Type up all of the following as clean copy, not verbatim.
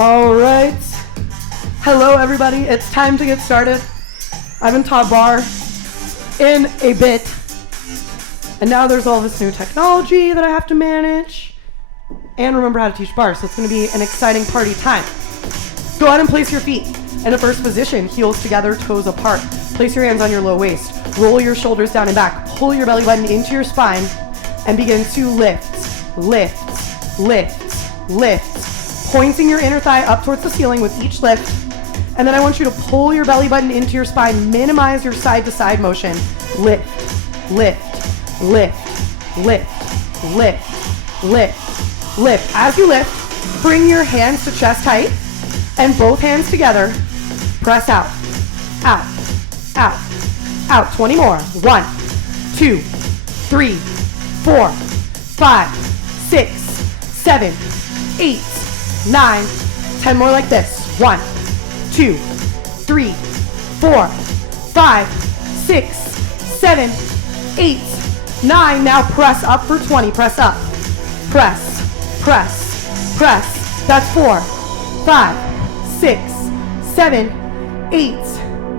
All right. Hello, everybody. It's time to get started. I haven't taught bar in a bit. And now there's all this new technology that I have to manage and remember how to teach bar. So it's going to be an exciting party time. Go ahead and place your feet in the first position, heels together, toes apart. Place your hands on your low waist. Roll your shoulders down and back. Pull your belly button into your spine and begin to lift, lift, lift, lift. Pointing your inner thigh up towards the ceiling with each lift. And then I want you to pull your belly button into your spine. Minimize your side to side motion. Lift, lift, lift, lift, lift, lift, lift. As you lift, bring your hands to chest height and both hands together. Press out, out, out, out. 20 more. 1, 2, 3, 4, 5, 6, 7, 8, 9, 10 more like this. 1, 2, 3, 4, 5, 6, 7, 8, 9. Now press up for 20. Press up. Press, press, press. That's 4, 5, 6, 7, 8,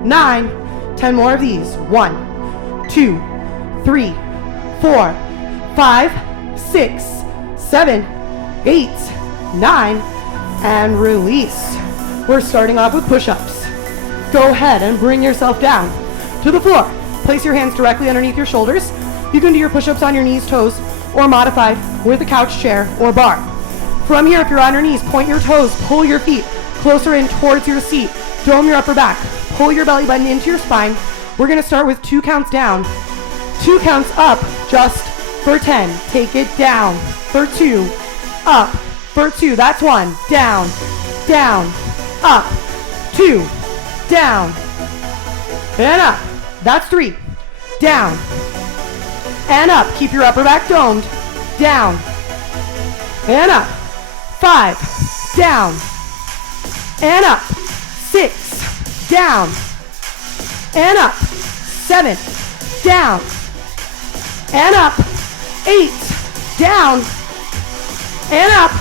9. 10 more of these. 1, 2, 3, 4, 5, 6, 7, 8, 9, and release. We're starting off with push-ups. Go ahead and bring yourself down to the floor. Place your hands directly underneath your shoulders. You can do your push-ups on your knees, toes, or modified with a couch chair or bar. From here, if you're on your knees, point your toes, pull your feet closer in towards your seat. Dome your upper back. Pull your belly button into your spine. We're going to start with 2 counts down, 2 counts up, just for 10. Take it down for 2, up for 2. That's 1. Down, down, up, 2, down, and up. That's 3. Down, and up. Keep your upper back domed. Down, and up. 5, down, and up. 6, down, and up. 7, down, and up. 8, down, and up.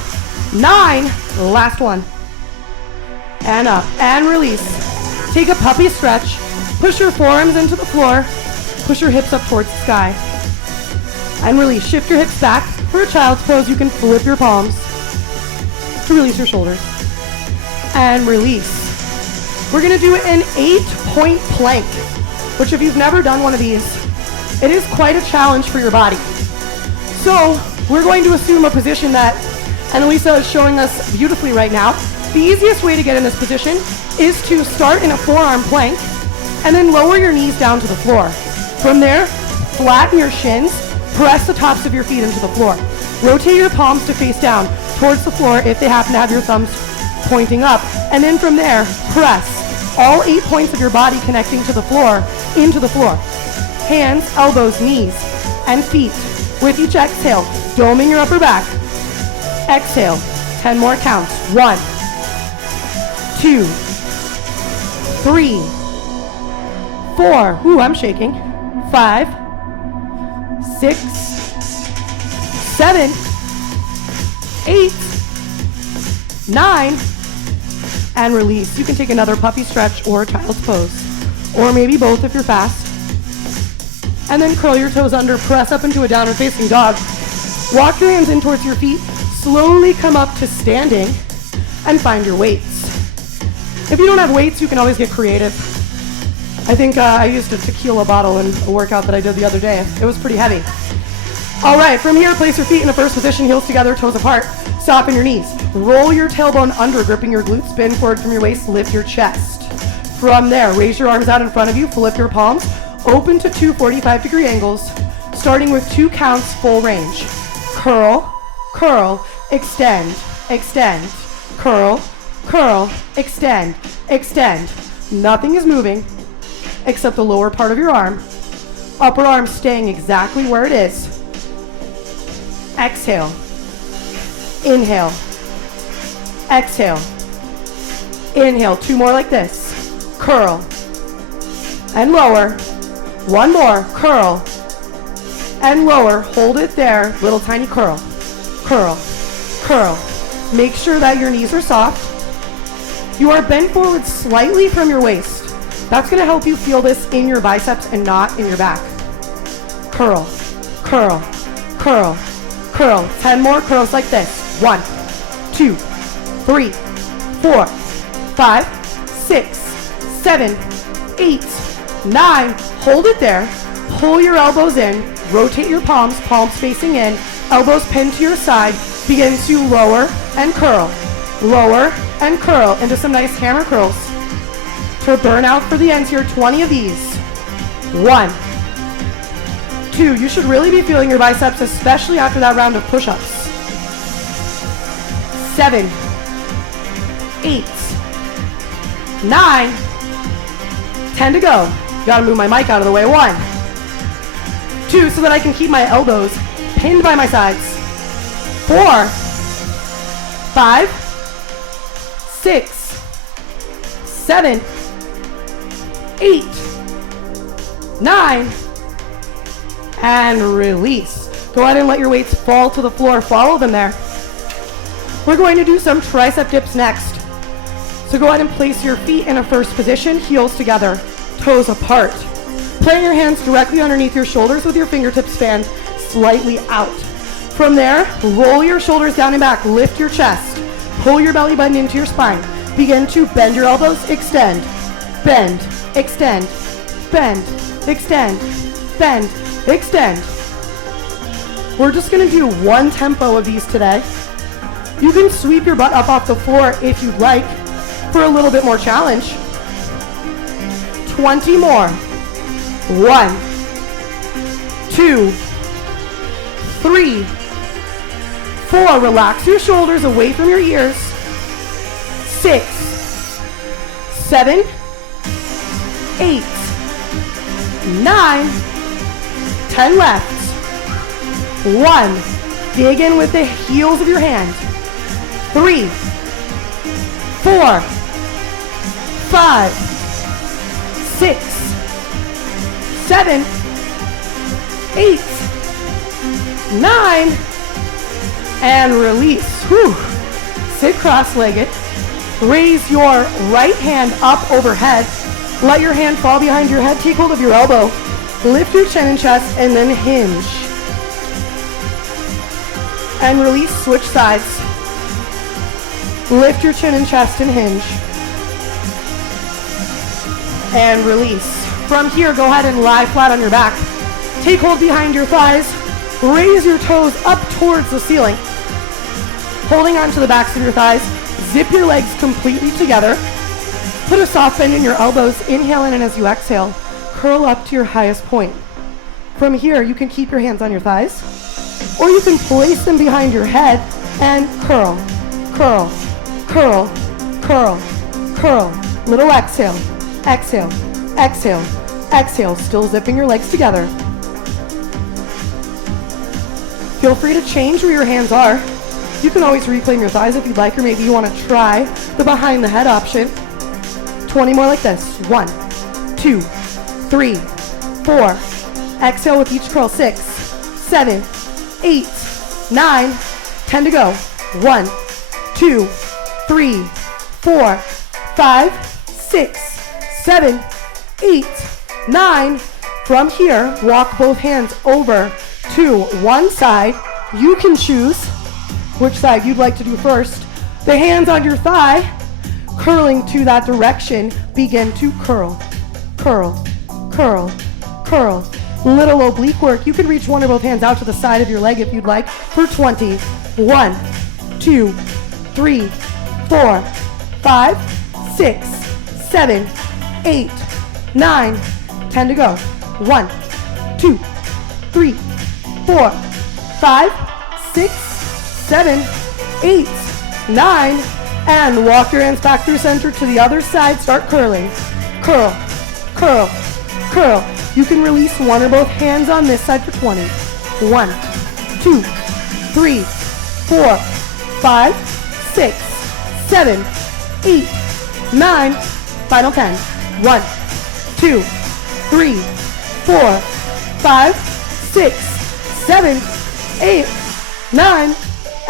9, last one. And up, and release. Take a puppy stretch. Push your forearms into the floor. Push your hips up towards the sky. And release. Shift your hips back. For a child's pose, you can flip your palms to release your shoulders. And release. We're gonna do an 8-point plank, which if you've never done one of these, it is quite a challenge for your body. So we're going to assume a position that Annalisa is showing us beautifully right now. The easiest way to get in this position is to start in a forearm plank and then lower your knees down to the floor. From there, flatten your shins, press the tops of your feet into the floor. Rotate your palms to face down towards the floor if they happen to have your thumbs pointing up. And then from there, press all 8 points of your body connecting to the floor into the floor. Hands, elbows, knees, and feet. With each exhale, doming your upper back. Exhale, 10 more counts. 1, 2, 3, 4. Ooh, I'm shaking. 5, 6, 7, 8, 9, and release. You can take another puppy stretch or a child's pose, or maybe both if you're fast. And then curl your toes under, press up into a downward facing dog. Walk your hands in towards your feet. Slowly come up to standing and find your weights. If you don't have weights, you can always get creative. I think I used a tequila bottle in a workout that I did the other day. It was pretty heavy. All right, from here, place your feet in a first position, heels together, toes apart. Soften your knees. Roll your tailbone under, gripping your glutes. Bend forward from your waist, lift your chest. From there, raise your arms out in front of you, flip your palms, open to 2 45-degree angles, starting with 2 counts, full range. Curl, curl, extend, extend, curl, curl, extend, extend. Nothing is moving except the lower part of your arm. Upper arm staying exactly where it is. Exhale. Inhale. Exhale. Inhale. 2 more like this. Curl. And lower. 1 more. Curl. And lower. Hold it there. Little tiny curl. Curl. Curl. Make sure that your knees are soft. You are bent forward slightly from your waist. That's gonna help you feel this in your biceps and not in your back. Curl, curl, curl, curl. 10 more curls like this. 1, 2, 3, 4, 5, 6, 7, 8, 9. Hold it there. Pull your elbows in. Rotate your palms, palms facing in. Elbows pinned to your side. Begin to lower and curl. Lower and curl into some nice hammer curls. To burn out for the ends here, 20 of these. 1, 2. You should really be feeling your biceps, especially after that round of push-ups. 7, 8, 9, 10 to go. Gotta move my mic out of the way. 1, 2, so that I can keep my elbows pinned by my sides. 4, 5, 6, 7, 8, 9, and release. Go ahead and let your weights fall to the floor. Follow them there. We're going to do some tricep dips next. So go ahead and place your feet in a first position, heels together, toes apart. Plant your hands directly underneath your shoulders with your fingertips fanned slightly out. From there, roll your shoulders down and back, lift your chest, pull your belly button into your spine. Begin to bend your elbows, extend, bend, extend, bend, extend, bend, extend. We're just gonna do one tempo of these today. You can sweep your butt up off the floor if you'd like for a little bit more challenge. 20 more. 1, 2, 3, 4. Relax your shoulders away from your ears. 6, 7, 8, 9, 10 left. 1. Dig in with the heels of your hand. 3, 4, 5, 6, 7, 8, 9, and release. Whew. Sit cross-legged. Raise your right hand up overhead. Let your hand fall behind your head. Take hold of your elbow. Lift your chin and chest and then hinge. And release, switch sides. Lift your chin and chest and hinge. And release. From here, go ahead and lie flat on your back. Take hold behind your thighs. Raise your toes up towards the ceiling. Holding onto the backs of your thighs. Zip your legs completely together. Put a soft bend in your elbows. Inhale in, and as you exhale, curl up to your highest point. From here, you can keep your hands on your thighs, or you can place them behind your head and curl, curl, curl, curl, curl. Little exhale, exhale, exhale, exhale. Still zipping your legs together. Feel free to change where your hands are. You can always reclaim your thighs if you'd like, or maybe you want to try the behind the head option. 20 more like this. 1, 2, 3, 4. Exhale with each curl. 6, 7, 8, 9, 10 to go. 1, 2, 3, 4, 5, 6, 7, 8, 9. From here, walk both hands over to one side. You can choose which side you'd like to do first. The hands on your thigh, curling to that direction. Begin to curl, curl, curl, curl. Little oblique work. You can reach one or both hands out to the side of your leg if you'd like for 20. 1, 2, 3, 4, 5, 6, 7, 8, 9, 10 to go. 1, 2, 3, 4, 5, 6, 7, 8, 9, and walk your hands back through center to the other side. Start curling. Curl, curl, curl. You can release one or both hands on this side for 20. 1, 2, 3, 4, 5, 6, 7, 8, 9. Final 10. 1, 2, 3, 4, 5, 6, 7, 8, 9.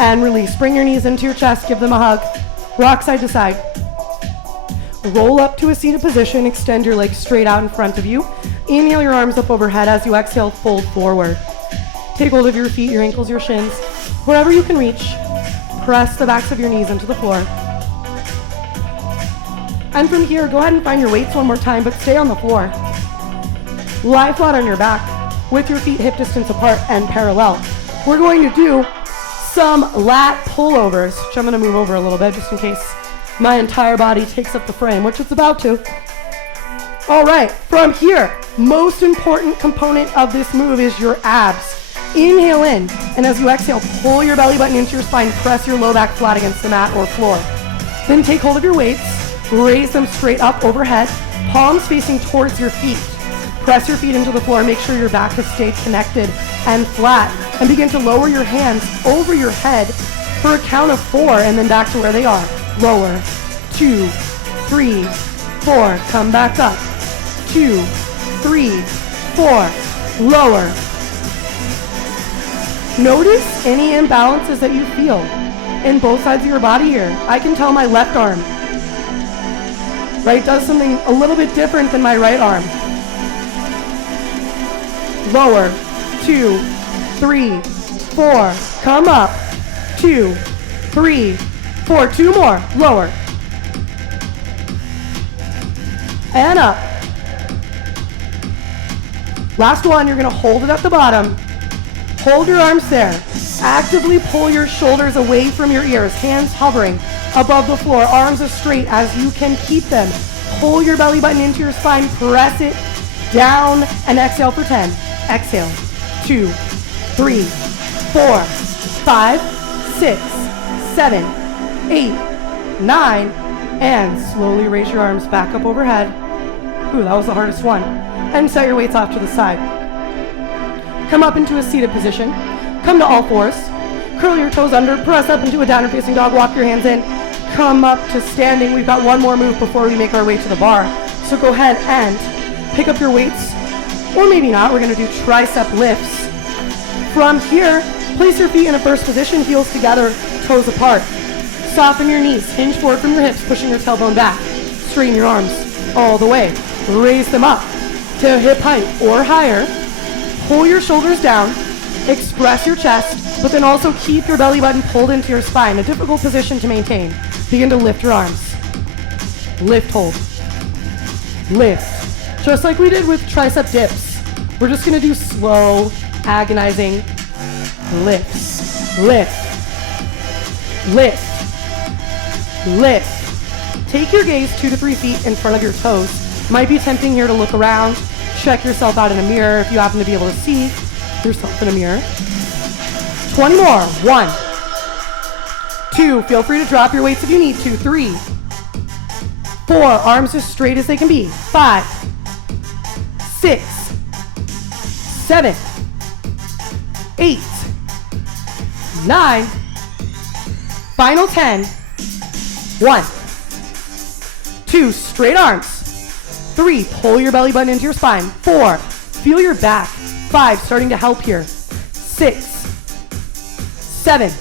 And release. Bring your knees into your chest. Give them a hug. Rock side to side. Roll up to a seated position, extend your legs straight out in front of you. Inhale your arms up overhead. As you exhale, fold forward. Take hold of your feet, your ankles, your shins. Wherever you can reach, press the backs of your knees into the floor. And from here, go ahead and find your weights one more time, but stay on the floor. Lie flat on your back with your feet hip distance apart and parallel. We're going to do some lat pullovers, which I'm going to move over a little bit just in case my entire body takes up the frame, which it's about to. All right, from here, most important component of this move is your abs. Inhale in, and as you exhale, pull your belly button into your spine, press your low back flat against the mat or floor. Then take hold of your weights, raise them straight up overhead, palms facing towards your feet. Press your feet into the floor, make sure your back has stayed connected and flat, and begin to lower your hands over your head for a count of 4, and then back to where they are. Lower, 2, 3, 4, come back up, 2, 3, 4, lower. Notice any imbalances that you feel in both sides of your body here. I can tell my left arm, right, does something a little bit different than my right arm. Lower, 2, 3, 4, come up, 2, 3, 4, 2 more, lower, and up. Last one, you're gonna hold it at the bottom. Hold your arms there. Actively pull your shoulders away from your ears, hands hovering above the floor, arms as straight as you can keep them. Pull your belly button into your spine, press it down, and exhale for 10. Exhale, 2, 3, 4, 5, 6, 7, 8, 9, and slowly raise your arms back up overhead. Ooh, that was the hardest one. And set your weights off to the side. Come up into a seated position. Come to all fours. Curl your toes under, press up into a downward facing dog, walk your hands in. Come up to standing. We've got one more move before we make our way to the bar. So go ahead and pick up your weights, or maybe not. We're gonna do tricep lifts. From here, place your feet in a first position, heels together, toes apart. Soften your knees, hinge forward from your hips, pushing your tailbone back. Straighten your arms all the way. Raise them up to hip height or higher. Pull your shoulders down, express your chest, but then also keep your belly button pulled into your spine, a difficult position to maintain. Begin to lift your arms. Lift, hold. Lift. Just like we did with tricep dips. We're just gonna do slow, agonizing lifts. Lift. Lift. Lift. Take your gaze 2 to 3 feet in front of your toes. Might be tempting here to look around, check yourself out in a mirror if you happen to be able to see yourself in a mirror. 20 more. 1, 2, feel free to drop your weights if you need to. 3, 4, arms as straight as they can be. 5, 6, 7, 8, 9, final 10. 1, 2, straight arms. 3, pull your belly button into your spine. 4, feel your back. 5, starting to help here. 6, 7,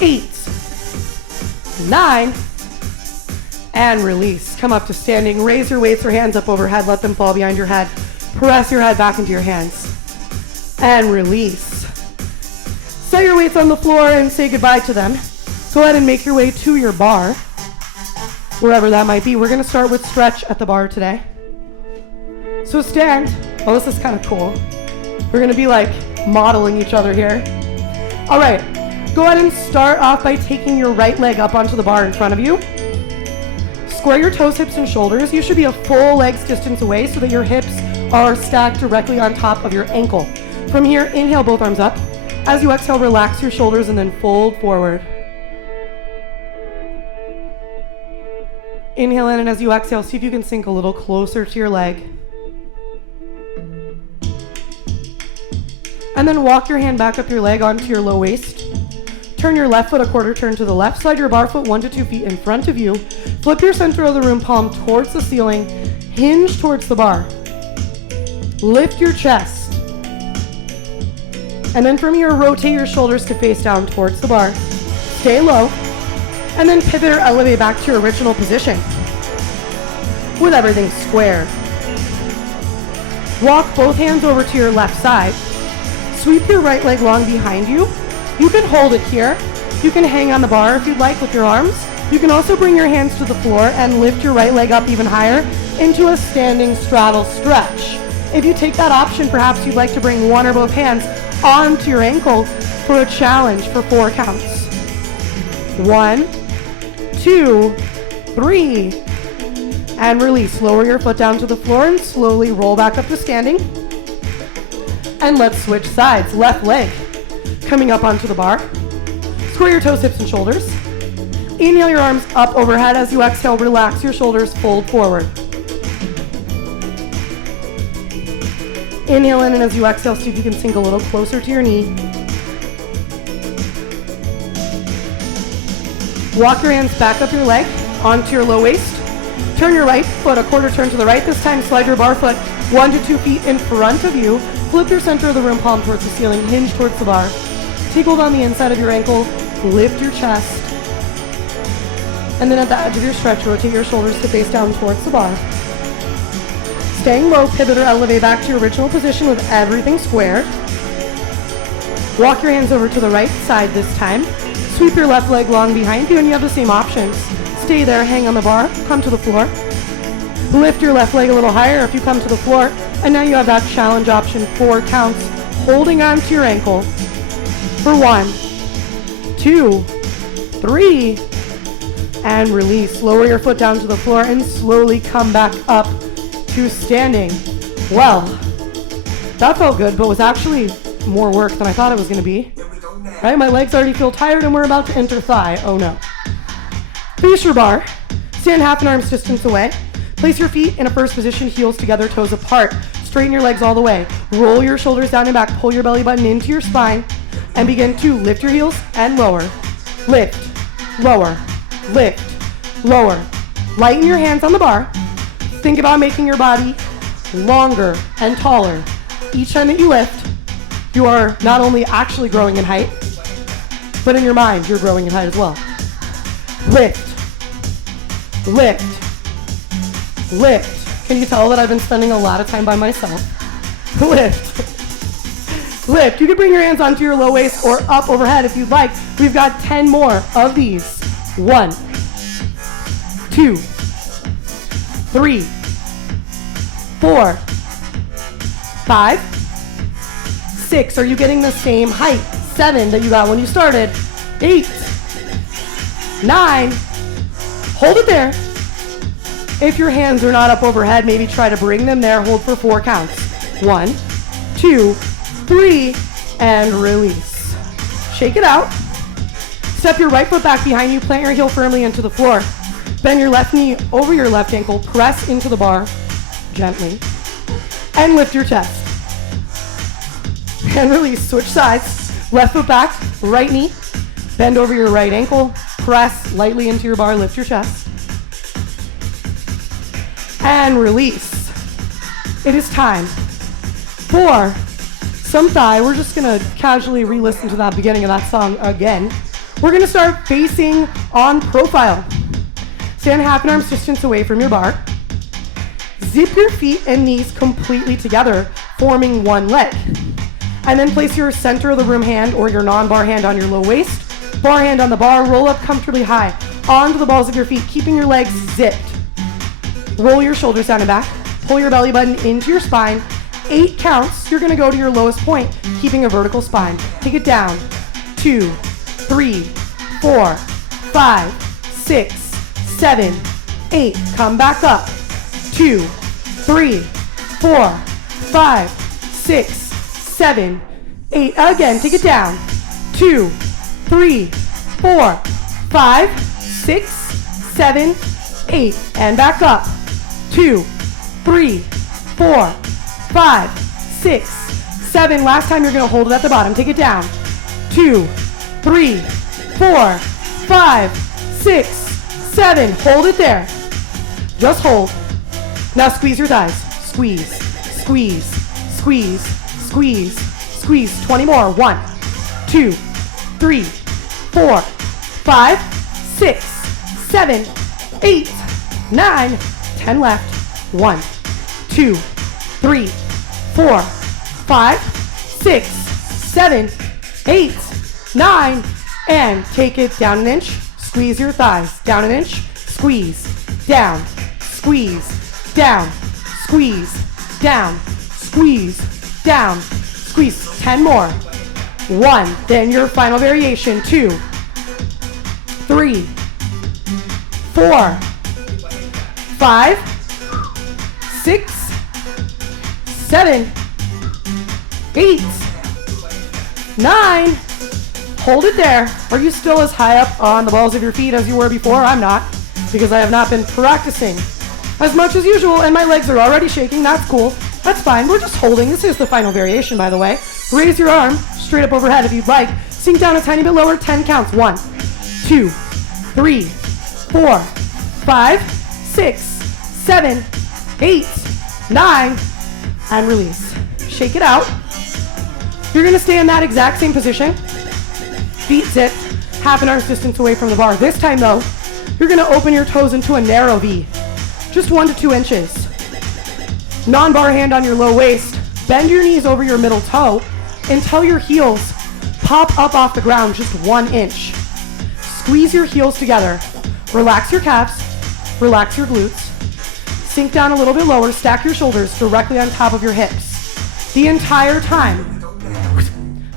8, 9, and release. Come up to standing. Raise your weights or hands up overhead. Let them fall behind your head. Press your head back into your hands. And release. Set your weights on the floor and say goodbye to them. Go ahead and make your way to your bar, wherever that might be. We're gonna start with stretch at the bar today. So stand. Oh, this is kind of cool. We're gonna be like modeling each other here. All right, go ahead and start off by taking your right leg up onto the bar in front of you. Square your toes, hips, and shoulders. You should be a full legs distance away so that your hips are stacked directly on top of your ankle. From here, inhale both arms up. As you exhale, relax your shoulders and then fold forward. Inhale in, and as you exhale, see if you can sink a little closer to your leg. And then walk your hand back up your leg onto your low waist. Turn your left foot a quarter turn to the left. Slide your bar foot 1 to 2 feet in front of you. Flip your center of the room palm towards the ceiling. Hinge towards the bar. Lift your chest. And then from here, rotate your shoulders to face down towards the bar. Stay low. And then pivot or elevate back to your original position. with everything squared. Walk both hands over to your left side. Sweep your right leg long behind you. You can hold it here. You can hang on the bar if you'd like with your arms. You can also bring your hands to the floor and lift your right leg up even higher into a standing straddle stretch. If you take that option, perhaps you'd like to bring one or both hands onto your ankle for a challenge for 4 counts. 1, 2, 3, and release. Lower your foot down to the floor and slowly roll back up to standing. And let's switch sides. Left leg coming up onto the bar. Square your toes, hips, and shoulders. Inhale your arms up overhead. As you exhale, relax your shoulders, fold forward. Inhale in, and as you exhale, see if you can sink a little closer to your knee. Walk your hands back up your leg onto your low waist. Turn your right foot a quarter turn to the right. This time, slide your bar foot 1 to 2 feet in front of you. Flip your center of the room, palm towards the ceiling, hinge towards the bar. Take hold on the inside of your ankle, lift your chest. And then at the edge of your stretch, rotate your shoulders to face down towards the bar. Staying low, pivot or elevate back to your original position with everything squared. Walk your hands over to the right side this time. Sweep your left leg long behind you, and you have the same options. Stay there, hang on the bar, come to the floor. Lift your left leg a little higher if you come to the floor, and now you have that challenge option, 4 counts, holding on to your ankle for 1, 2, 3, and release. Lower your foot down to the floor and slowly come back up to standing. Well, that felt good, but was actually more work than I thought it was going to be. Right, my legs already feel tired and we're about to enter thigh. Oh no. Face your bar. Stand half an arm's distance away. Place your feet in a first position, heels together, toes apart. Straighten your legs all the way. Roll your shoulders down and back. Pull your belly button into your spine and begin to lift your heels and lower. Lift, lower, lift, lower. Lighten your hands on the bar. Think about making your body longer and taller. Each time that you lift, you are not only actually growing in height, but in your mind, you're growing in height as well. Lift, lift, lift. Can you tell that I've been spending a lot of time by myself? Lift, lift. You can bring your hands onto your low waist or up overhead if you'd like. We've got 10 more of these. 1, 2, 3, 4, 5, 6. Are you getting the same height? 7 that you got when you started. 8, 9. Hold it there. If your hands are not up overhead, maybe try to bring them there. Hold for 4 counts. 1, 2, 3, and release. Shake it out. Step your right foot back behind you. Plant your heel firmly into the floor. Bend your left knee over your left ankle. Press into the bar gently. And lift your chest. And release. Switch sides. Left foot back, right knee. Bend over your right ankle. Press lightly into your bar. Lift your chest. And release. It is time for some thigh. We're just going to casually re-listen to that beginning of that song again. We're going to start facing on profile. Stand half an arm's distance away from your bar. Zip your feet and knees completely together, forming one leg. And then place your center of the room hand or your non-bar hand on your low waist. Bar hand on the bar. Roll up comfortably high onto the balls of your feet, keeping your legs zipped. Roll your shoulders down and back. Pull your belly button into your spine. 8 counts. You're going to go to your lowest point, keeping a vertical spine. Take it down. 2, 3, 4, 5, 6, 7, 8. Come back up. 2, 3, 4, 5, 6, 7, 8. Again, take it down. 2, 3, 4, 5, 6, 7, 8. And back up. 2, 3, 4, 5, 6, 7. Last time you're going to hold it at the bottom. Take it down. 2, 3, 4, 5, 6, 7. Hold it there. Just hold. Now squeeze your thighs. Squeeze, squeeze, squeeze, squeeze, squeeze. 20 more. 1, 2, 3, 4, 5, 6, 7, 8, 9, 10 left. 1, 2, 3, 4, 5, 6, 7, 8, 9, and take it down an inch. Squeeze your thighs. Down an inch. Squeeze. Down. Squeeze. Down. Squeeze. Down. Squeeze. Down. Squeeze. 10 more. 1. Then your final variation. 2, 3, 4, 5, 6, 7, 8, 9. Hold it there. Are you still as high up on the balls of your feet as you were before? I'm not, because I have not been practicing as much as usual, and my legs are already shaking. That's cool. That's fine. We're just holding. This is the final variation, by the way. Raise your arm straight up overhead if you'd like. Sink down a tiny bit lower. 10 counts. 1, 2, 3, 4, 5, 6, 7, 8, 9, and release. Shake it out. You're going to stay in that exact same position. Feet zipped, half an arm's distance away from the bar. This time though, you're going to open your toes into a narrow V, just 1 to 2 inches. Non-bar hand on your low waist. Bend your knees over your middle toe until your heels pop up off the ground just 1 inch. Squeeze your heels together. Relax your calves, relax your glutes. Sink down a little bit lower, stack your shoulders directly on top of your hips. The entire time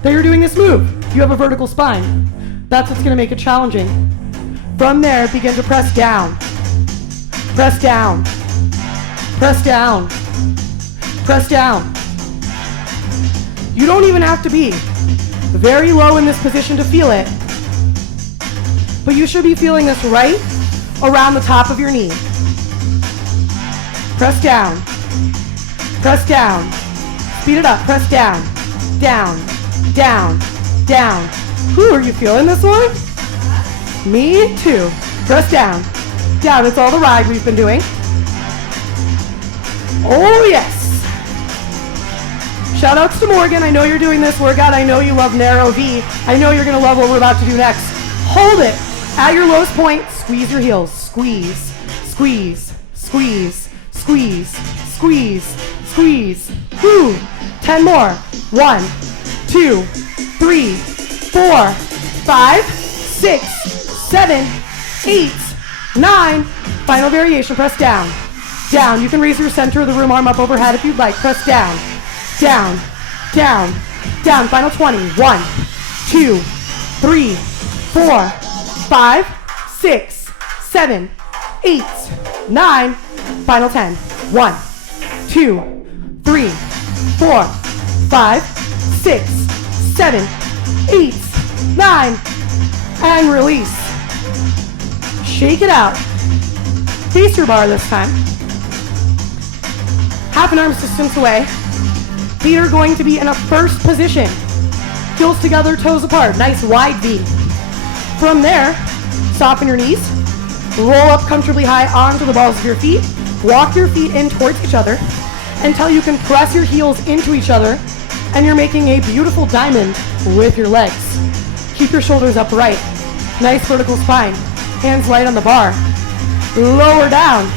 that you're doing this move, you have a vertical spine. That's what's going to make it challenging. From there, begin to press down. Press down. Press down. Press down. You don't even have to be very low in this position to feel it, but you should be feeling this right around the top of your knee. Press down. Press down. Speed it up. Press down. Down. Down. Down. Whew, are you feeling this one? Me too. Press down. Down. It's all the ride we've been doing. Oh yes. Shout outs to Morgan. I know you're doing this workout. I know you love narrow V. I know you're going to love what we're about to do next. Hold it at your lowest point. Squeeze your heels. Squeeze. Squeeze. Squeeze. Squeeze. Squeeze. Squeeze. Woo. 10 more. 1, 2, 3, 4, 5, 6, 7, 8, 9. Final variation. Press down. Down. You can raise your center of the room arm up overhead if you'd like. Press down. Down. Down. Down. Final 20. 1, 2, 3, 4, 5, 6, 7, 8, 9. Final 10. 1, 2, 3, 4, 5, 6, 7, 8, 9, and release. Shake it out. Face your bar this time. Half an arm's distance away. Feet are going to be in a first position. Heels together, toes apart. Nice wide V. From there, soften your knees. Roll up comfortably high onto the balls of your feet. Walk your feet in towards each other until you can press your heels into each other, and you're making a beautiful diamond with your legs. Keep your shoulders upright. Nice vertical spine. Hands light on the bar. Lower down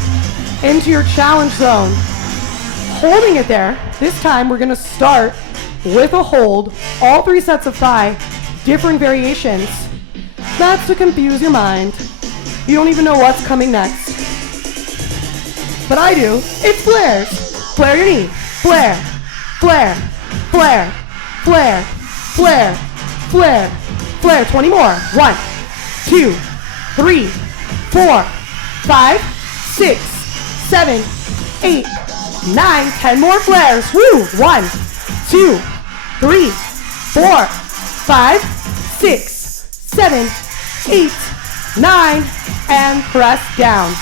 into your challenge zone. Holding it there. This time we're going to start with a hold. All 3 sets of thigh, different variations. That's to confuse your mind. You don't even know what's coming next. But I do. It's flares. Flare your knee. Flare. Flare. Flare. Flare. Flare. Flare. Flare. 20 more. 1, 2, 3, 4, 5, 6, 7, 8, 9, 10 more flares. Woo! 1, 2, 3, 4, 5, 6, 7, 8, 9, and press down,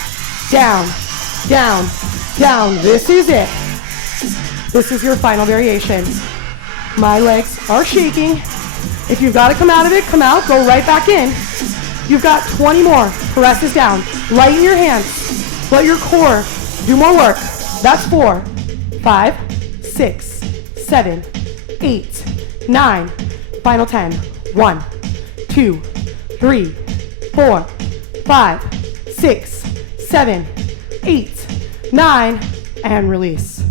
down, down, down. This is it. This is your final variation. My legs are shaking. If you've got to come out of it, come out, go right back in. You've got 20 more. Presses down. Lighten your hands. Let your core do more work. That's 4, 5, 6, 7, 8, 9. Final 10. 1, 2, 3, 4, 5, 6, 7, 8, 9. and release.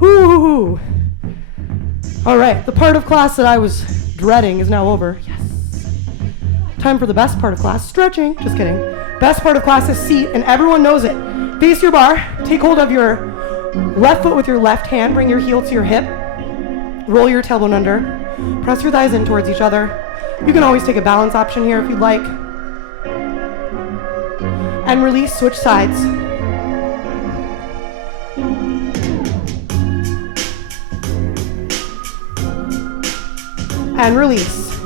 Whoo! All right, the part of class that I was dreading is now over. Yes. Time for the best part of class, stretching. Just kidding. Best part of class is seat, and everyone knows it. Face your bar, take hold of your left foot with your left hand, bring your heel to your hip, roll your tailbone under, press your thighs in towards each other. You can always take a balance option here if you'd like. And release, switch sides. And release.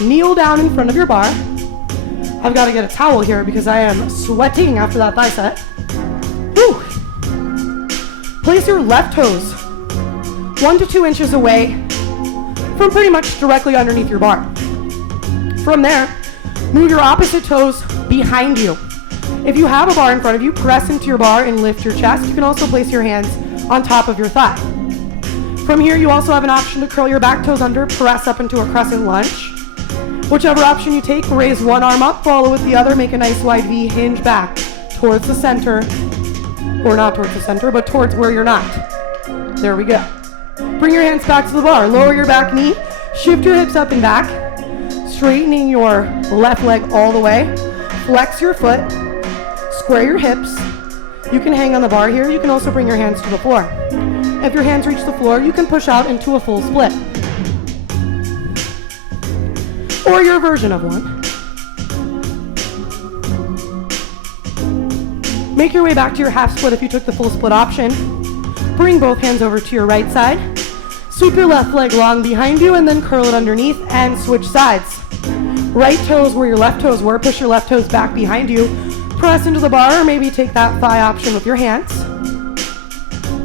Kneel down in front of your bar. I've got to get a towel here because I am sweating after that thigh set. Whew. Place your left toes 1 to 2 inches away from pretty much directly underneath your bar. From there, move your opposite toes behind you. If you have a bar in front of you, press into your bar and lift your chest. You can also place your hands on top of your thigh. From here, you also have an option to curl your back toes under, press up into a crescent lunge. Whichever option you take, raise one arm up, follow with the other, make a nice wide V, hinge back towards the center, or not towards the center, but towards where you're not. There we go. Bring your hands back to the bar, lower your back knee, shift your hips up and back, straightening your left leg all the way, flex your foot, square your hips. You can hang on the bar here, you can also bring your hands to the floor. If your hands reach the floor, you can push out into a full split. Or your version of one. Make your way back to your half split if you took the full split option. Bring both hands over to your right side. Sweep your left leg long behind you and then curl it underneath and switch sides. Right toes where your left toes were, push your left toes back behind you. Press into the bar or maybe take that thigh option with your hands.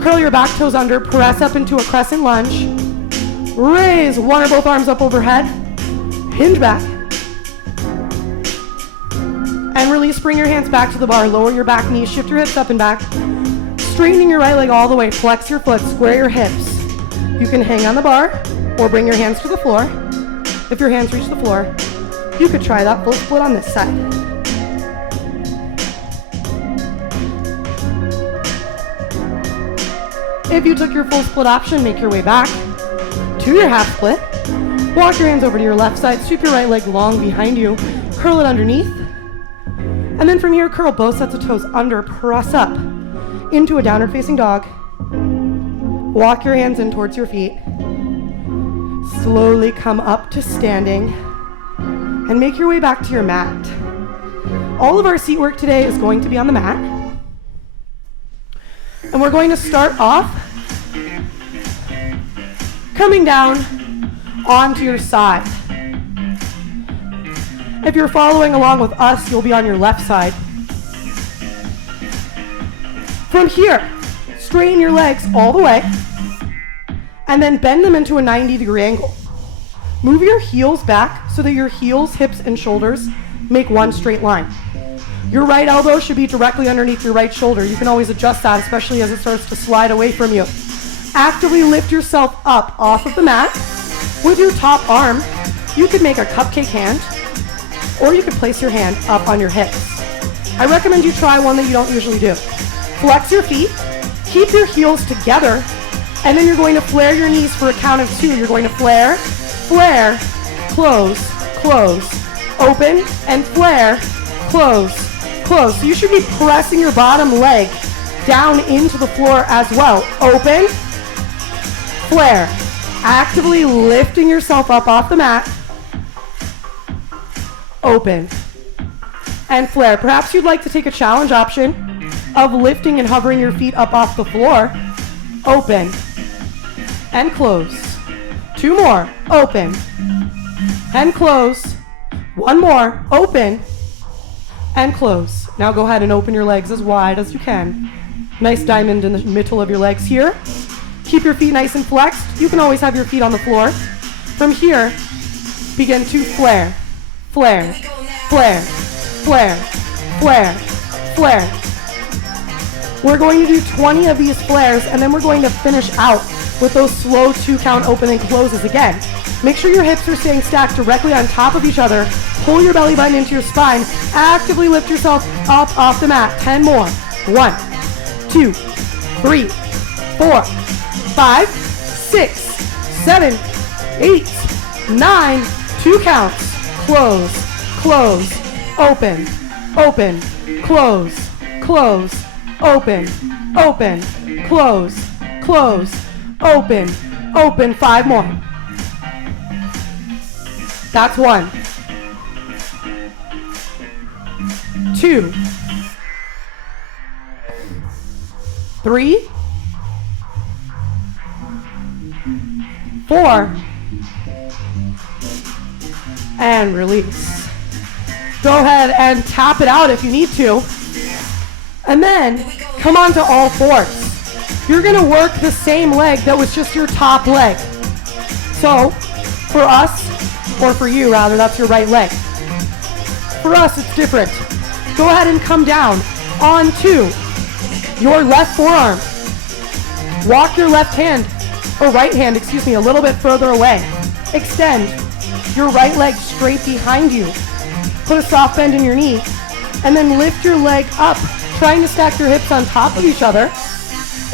Curl your back toes under, press up into a crescent lunge. Raise one or both arms up overhead. Hinge back. And release, bring your hands back to the bar, lower your back knee, shift your hips up and back. Straightening your right leg all the way, flex your foot, square your hips. You can hang on the bar or bring your hands to the floor. If your hands reach the floor, you could try that full split on this side. If you took your full split option, make your way back to your half split. Walk your hands over to your left side, sweep your right leg long behind you, curl it underneath. And then from here, curl both sets of toes under, press up into a downward facing dog. Walk your hands in towards your feet. Slowly come up to standing and make your way back to your mat. All of our seat work today is going to be on the mat. And we're going to start off coming down onto your side. If you're following along with us, you'll be on your left side. From here, straighten your legs all the way and then bend them into a 90-degree angle. Move your heels back so that your heels, hips, and shoulders make one straight line. Your right elbow should be directly underneath your right shoulder. You can always adjust that, especially as it starts to slide away from you. Actively lift yourself up off of the mat. With your top arm, you could make a cupcake hand, or you could place your hand up on your hips. I recommend you try one that you don't usually do. Flex your feet, keep your heels together, and then you're going to flare your knees for a count of 2. You're going to flare, flare, close, close, open, and flare, close, close. So you should be pressing your bottom leg down into the floor as well. Open, flare. Actively lifting yourself up off the mat. Open. And flare. Perhaps you'd like to take a challenge option of lifting and hovering your feet up off the floor. Open. And close. 2 more. Open. And close. 1 more. Open. And close. Now go ahead and open your legs as wide as you can. Nice diamond in the middle of your legs here. Keep your feet nice and flexed. You can always have your feet on the floor. From here, begin to flare, flare, flare, flare, flare, flare. We're going to do 20 of these flares, and then we're going to finish out with those slow 2-count open and closes again. Make sure your hips are staying stacked directly on top of each other. Pull your belly button into your spine. Actively lift yourself up off the mat. 10 more. 1, 2, 3, 4, 5, 6, 7, 8, 9, 2 counts. Close, close, open, open, close, close, open, open, close, close, open, open. 5 more. That's 1. 2, 3, 4, and release. Go ahead and tap it out if you need to. And then come on to all fours. You're gonna work the same leg that was just your top leg. So for us, or for you rather, that's your right leg. For us, it's different. Go ahead and come down onto your left forearm. Walk your left hand, or right hand, excuse me, a little bit further away. Extend your right leg straight behind you. Put a soft bend in your knee, and then lift your leg up, trying to stack your hips on top of each other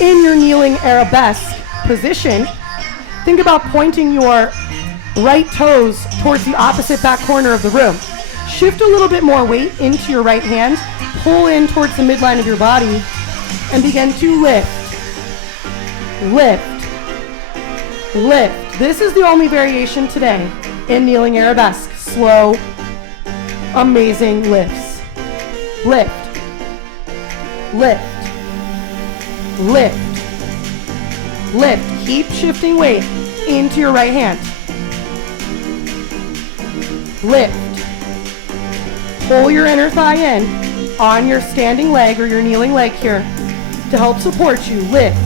in your kneeling arabesque position. Think about pointing your right toes towards the opposite back corner of the room. Shift a little bit more weight into your right hand, pull in towards the midline of your body, and begin to lift, lift, lift. This is the only variation today in kneeling arabesque. Slow, amazing lifts. Lift, lift, lift, lift. Keep shifting weight into your right hand. Lift. Pull your inner thigh in on your standing leg or your kneeling leg here to help support you. Lift.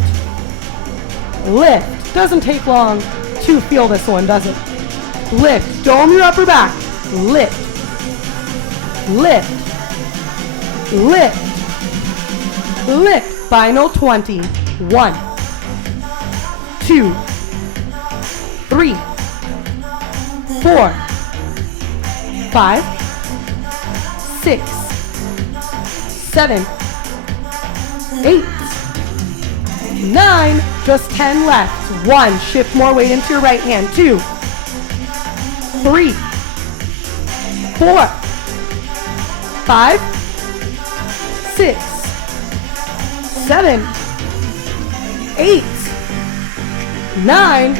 Lift. Doesn't take long to feel this one, does it? Lift. Dome your upper back. Lift. Lift. Lift. Lift. Final 20. 1, 2, 3, 4, 5, 6, 7, 8, 9, just 10 left. 1, shift more weight into your right hand. 2, 3, 4, 5, 6, 7, 8, 9,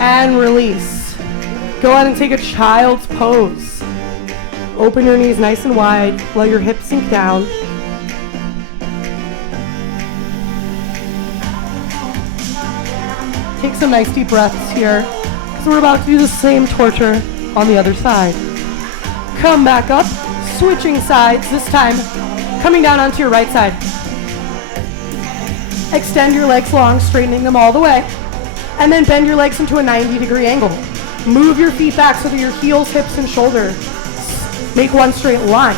and release. Go ahead and take a child's pose. Open your knees nice and wide, let your hips sink down. Take some nice deep breaths here, because we're about to do the same torture on the other side. Come back up, switching sides, this time coming down onto your right side. Extend your legs long, straightening them all the way, and then bend your legs into a 90-degree angle. Move your feet back so that your heels, hips, and shoulders make one straight line.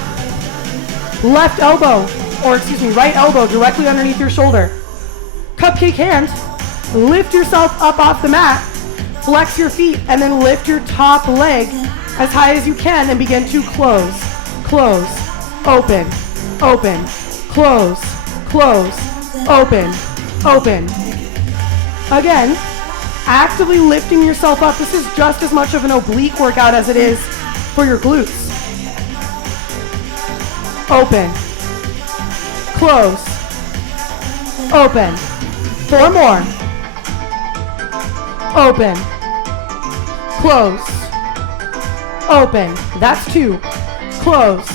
Left elbow, or excuse me, right elbow directly underneath your shoulder. Cupcake hand, lift yourself up off the mat, flex your feet, and then lift your top leg as high as you can and begin to close, close, open, open, close, close, open, open. Again, actively lifting yourself up. This is just as much of an oblique workout as it is for your glutes. Open, close, open. 4 more. Open, close, open. That's 2. Close,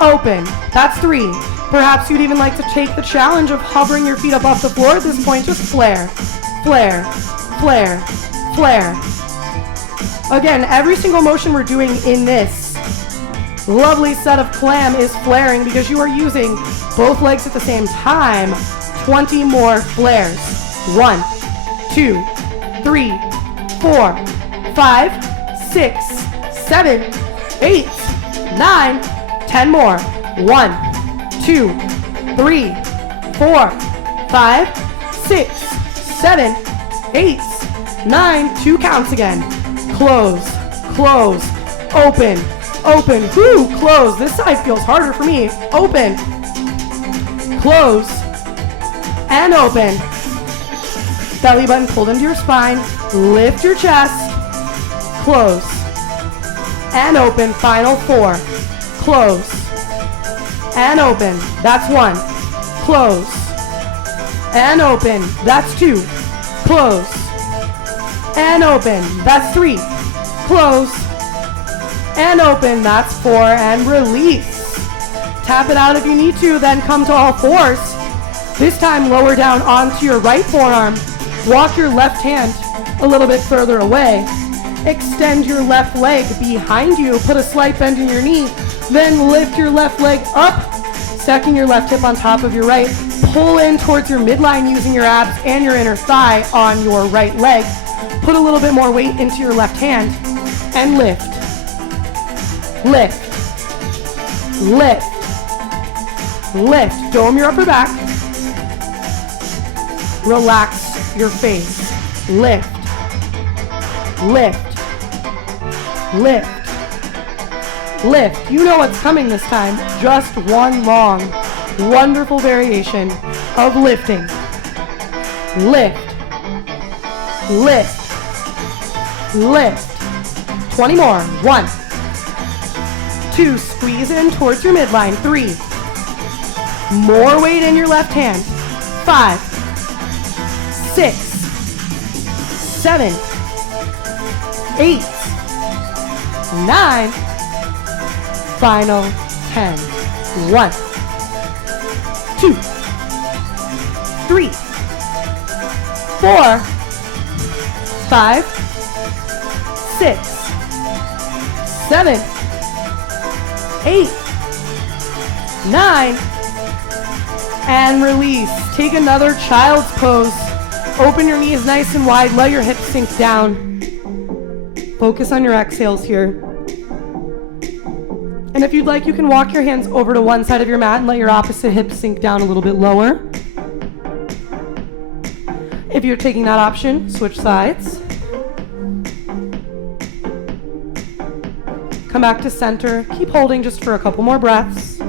open. That's 3. Perhaps you'd even like to take the challenge of hovering your feet above the floor at this point. Just flare, flare, flare, flare. Again, every single motion we're doing in this lovely set of clam is flaring because you are using both legs at the same time. 20 more flares. 1, 2, 3, 4, 5, 6, 7, 8, 9, 10 more. 1, 2, 3, 4, 5, 6, 7, 8, 9. 2 counts again. Close, close, open, open. Whoo, close. This side feels harder for me. Open, close, and open. Belly button pulled into your spine. Lift your chest. Close. And open. Final 4. Close. And open. That's 1. Close. And open. That's 2. Close. And open. That's 3. Close. And open. That's 4. And release. Tap it out if you need to, then come to all fours. This time lower down onto your right forearm. Walk your left hand a little bit further away. Extend your left leg behind you. Put a slight bend in your knee. Then lift your left leg up, stacking your left hip on top of your right. Pull in towards your midline using your abs and your inner thigh on your right leg. Put a little bit more weight into your left hand and lift. Lift. Lift. Lift. Dome your upper back. Relax your face. Lift. Lift. Lift. Lift. You know what's coming this time. Just one long, wonderful variation of lifting. Lift. Lift. Lift. 20 more. 1. 2. Squeeze in towards your midline. 3. More weight in your left hand. 5. 6. 7. 8. 9. Final 10. 1. 2. 3. 4. 5. 6. 7. 8. 9. And release. Take another child's pose. Open your knees nice and wide. Let your hips sink down. Focus on your exhales here. And if you'd like, you can walk your hands over to one side of your mat and let your opposite hip sink down a little bit lower. If you're taking that option, switch sides. Come back to center. Keep holding just for a couple more breaths.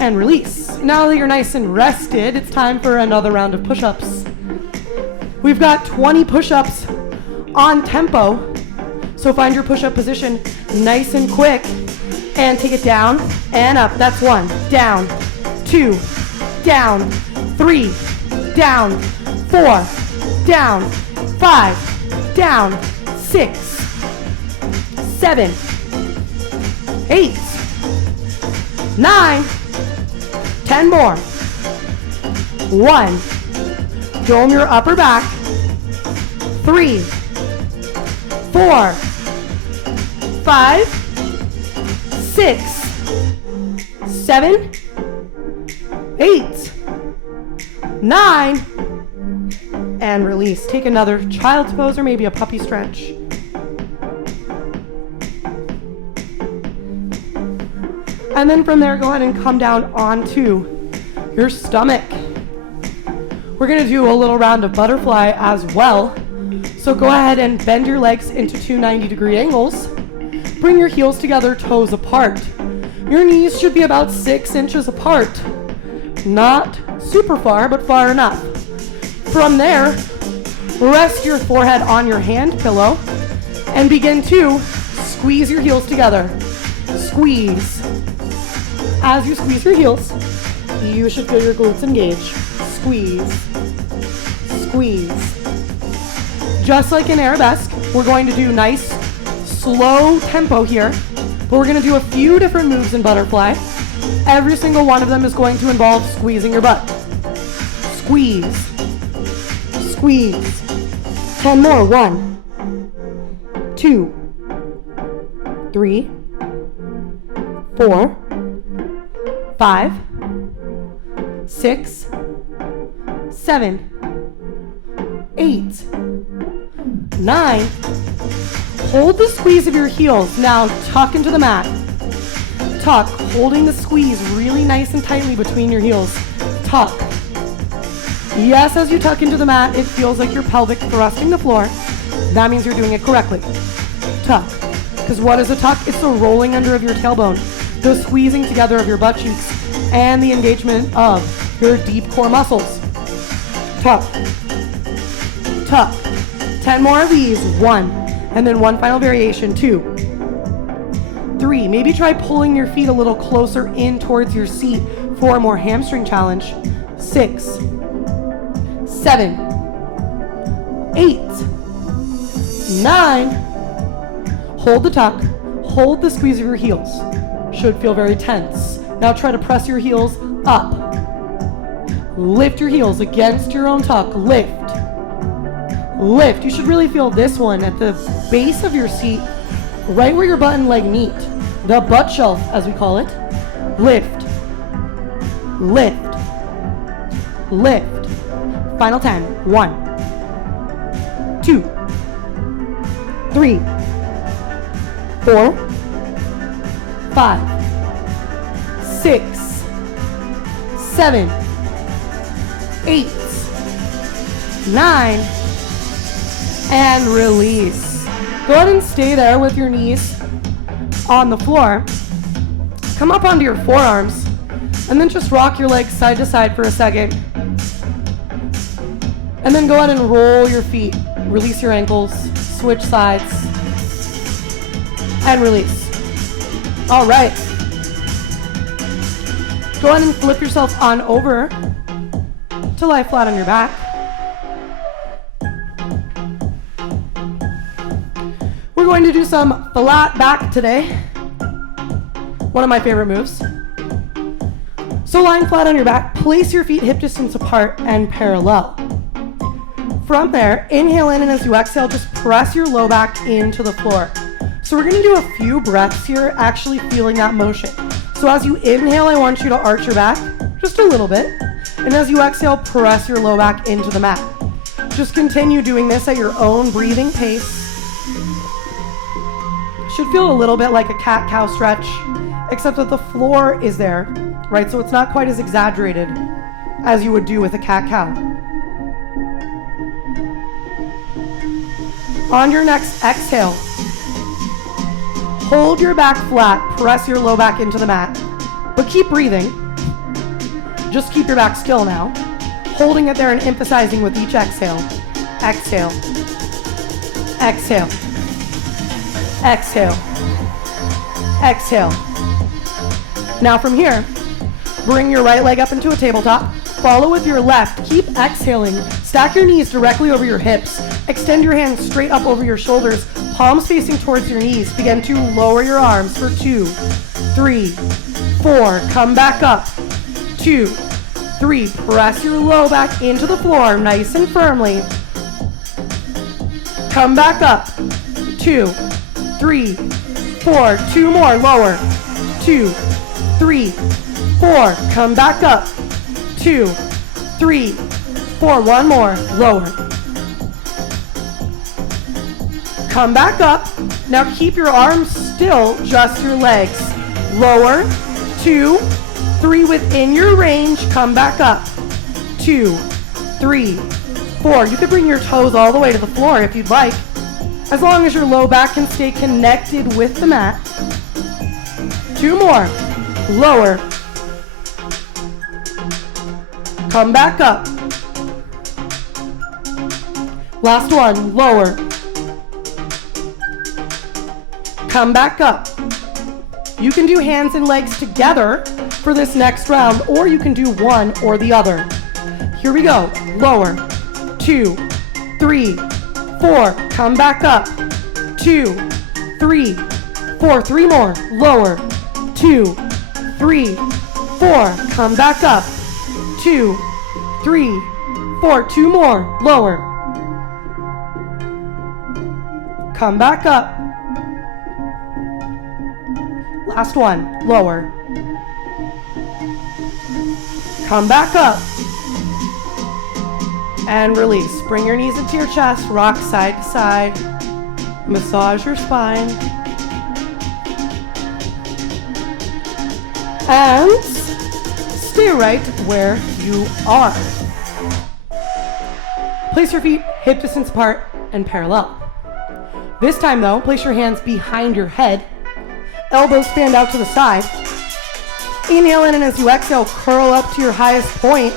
And release. Now that you're nice and rested, it's time for another round of push-ups. We've got 20 push-ups on tempo. So find your push-up position nice and quick and take it down and up. That's 1, down, 2, down, 3, down, 4, down, 5, down, 6, 7, 8, 9, 10 more. 1, dome your upper back. 3, 4, 5, 6, 7, 8, 9, and release. Take another child's pose or maybe a puppy stretch. And then from there, go ahead and come down onto your stomach. We're gonna do a little round of butterfly as well. So go ahead and bend your legs into 2 90-degree angles. Bring your heels together, toes apart. Your knees should be about 6 inches apart. Not super far, but far enough. From there, rest your forehead on your hand pillow and begin to squeeze your heels together. Squeeze. As you squeeze your heels, you should feel your glutes engage. Squeeze. Squeeze. Just like in arabesque, we're going to do nice, slow tempo here, but we're going to do a few different moves in butterfly. Every single one of them is going to involve squeezing your butt. Squeeze. Squeeze. 10 more. 1, 2, 3, 4, 5, 6, 7, 8, 9. Hold the squeeze of your heels. Now tuck into the mat. Tuck, holding the squeeze really nice and tightly between your heels. Tuck. Yes, as you tuck into the mat, it feels like your pelvic thrusting the floor. That means you're doing it correctly. Tuck. Because what is a tuck? It's the rolling under of your tailbone. The squeezing together of your butt cheeks and the engagement of your deep core muscles. Tuck, tuck. 10 more of these. 1, and then 1 final variation. 2, 3. Maybe try pulling your feet a little closer in towards your seat for a more hamstring challenge. 6, 7, 8, 9. Hold the tuck. Hold the squeeze of your heels. Should feel very tense. Now try to press your heels up. Lift your heels against your own tuck. Lift. Lift. You should really feel this one at the base of your seat, right where your butt and leg meet. The butt shelf, as we call it. Lift. Lift. Lift. Final 10. 1, 2, 3, 4, 5, 6, 7, 8, 9, and release. Go ahead and stay there with your knees on the floor. Come up onto your forearms and then just rock your legs side to side for a second. And then go ahead and roll your feet. Release your ankles, switch sides, and release. All right. Go ahead and flip yourself on over to lie flat on your back. We're going to do some flat back today. One of my favorite moves. So lying flat on your back, place your feet hip distance apart and parallel. From there, inhale in, and as you exhale, just press your low back into the floor. So we're gonna do a few breaths here, actually feeling that motion. So as you inhale, I want you to arch your back just a little bit. And as you exhale, press your low back into the mat. Just continue doing this at your own breathing pace. Should feel a little bit like a cat-cow stretch, except that the floor is there, right? So it's not quite as exaggerated as you would do with a cat-cow. On your next exhale, hold your back flat, press your low back into the mat, but keep breathing. Just keep your back still now, holding it there and emphasizing with each exhale. Exhale, exhale, exhale, exhale. Now from here, bring your right leg up into a tabletop. Follow with your left. Keep exhaling. Stack your knees directly over your hips. Extend your hands straight up over your shoulders, palms facing towards your knees. Begin to lower your arms for 2, 3, 4. Come back up. 2, 3. Press your low back into the floor nice and firmly. Come back up. 2, 3, 4. 2 more. Lower. 2, 3, 4. Come back up. 2, 3, 4. 1 more. Lower. Come back up. Now keep your arms still, just your legs. Lower. 2, 3 within your range. Come back up. 2, 3, 4. You could bring your toes all the way to the floor if you'd like, as long as your low back can stay connected with the mat. 2 more. Lower. Come back up. Last one. Lower. Come back up. You can do hands and legs together for this next round, or you can do one or the other. Here we go. Lower. 2, 3, 4. Come back up. 2, 3, 4. 3 more. Lower. 2, 3, 4. Come back up. 2, 3, 4. 2 more. Lower. Come back up. Last one. Lower. Come back up. And release. Bring your knees into your chest. Rock side to side. Massage your spine. And stay right where you are. Place your feet hip distance apart and parallel. This time though, place your hands behind your head. Elbows stand out to the side. Inhale in, and as you exhale, curl up to your highest point.